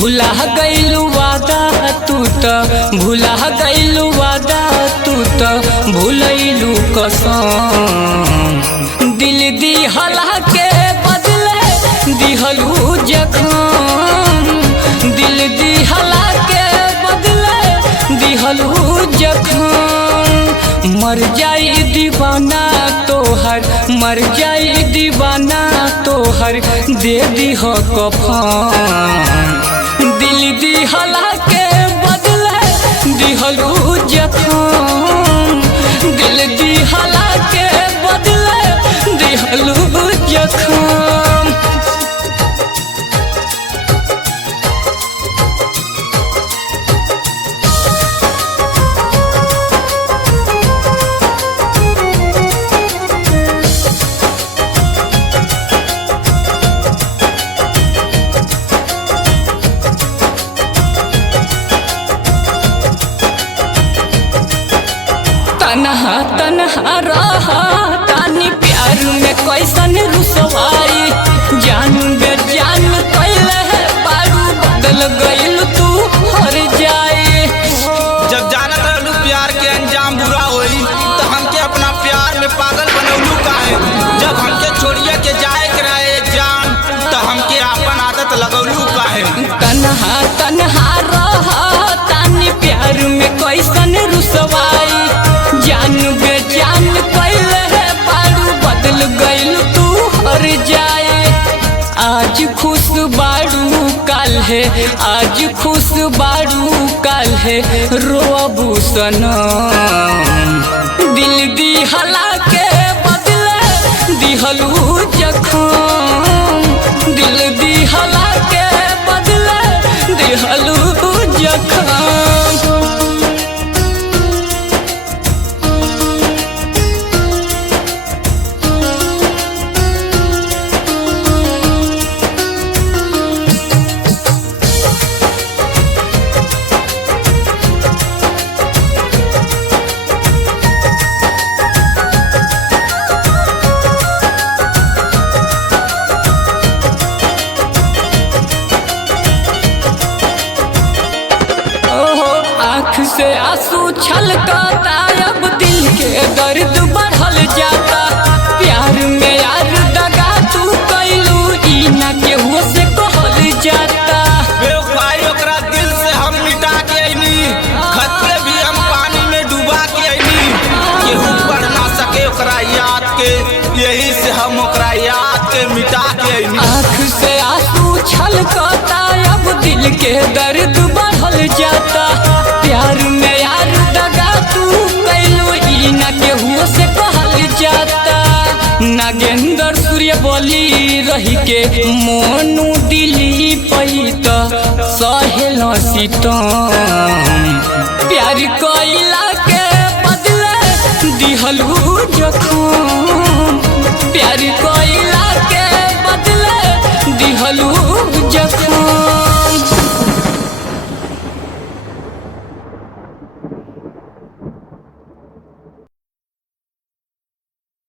भुला गइलू वादा तू त भुला गइलू वादा तू त भुलैलू कसम। दिल दिहला के बदले दिहलू जखम। दिल दिहला के बदले दिहलू जखम। मर जाई दीवाना तोहर मर जाई दीवाना तोहर दे दीह कफन। दिल दिहला के बदले दिहलू जखम। दिल दिहला के बदले दिहलू जखम। तनहा तनहा रहा तानी प्यार में कैसन रुसवाई। जान बेजान कैले है बारू बदल गइल तू हर जाए। जब जानत रहलू प्यार के अंजाम बुरा होई तो हमके अपना प्यार में पागल बनौलू काहे। जब हमके छोड़िए के जाए के रहे जान तो हमके अपन आदत लगौलू काहे। तनहा तनहा रहा तानी प्यार में कैसन रुसवाई। जान बेजान कैले है बारू बदल गइल तू हर जाए। आज खुश बारू काल है आज खुश बारू काल है रोबू सनम। दिल दिहला के बदले दिहलू जखम। दिल दिहला के बदले दिहलू जखम। आँख से आंसू छलकता अब दिल के दर्द बढ़ल जाता। प्यार में यार दगा तू कैलू ई ना केहू से कहल जाता। बेवफाई ओकरा दिल से हम मिटा के अइनी। खत के भी हम पानी में डुबा के अइनी। केहू पढ़ ना सके ओकरा याद के यही से हम ओकरा याद के मिटा के अइनी। आँख से आंसू छलकता अब दिल के दर्द बढ़ल जाता। प्यार में यार दगा तू कैलू ई ना केहू से कहल जाता। नागेंद्र सूर्य बोली रही के मोनू दिली पैत सहेल सीतम। प्यार कैला के बदले दिहलू जखम। प्यार कैला के बदले दिहलू जखम।